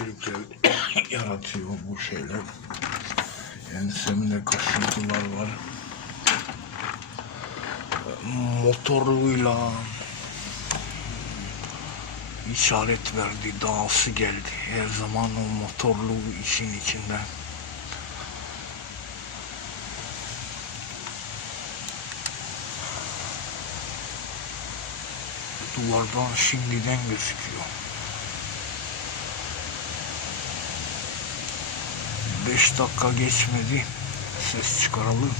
kötülükler yaratıyor bu şeyler. Ensemde kasıntılar var. Motorluyla işaret verdi, dağısı geldi. Her zaman o motorlu işin içinde. Duvardan şimdiden gözüküyor. Beş dakika geçmedi. Ses çıkaralım.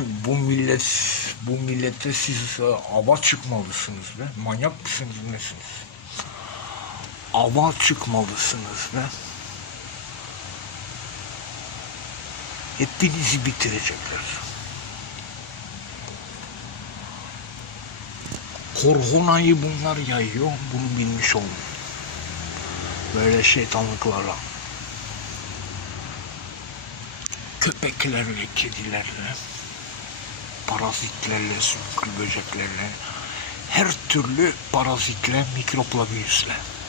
bu millet bu millete siz ava çıkmalısınız be. Manyak mısınız nesiniz? Ava çıkmalısınız be. Hepinizi bitirecekler. Korhonayı bunlar yayıyor. Bunu bilmiş olun. Böyle şeytanlıklarla. Köpeklerle, kedilerle parazitlerle, sümüklü böceklerle, her türlü parazitle, mikropla virüsle.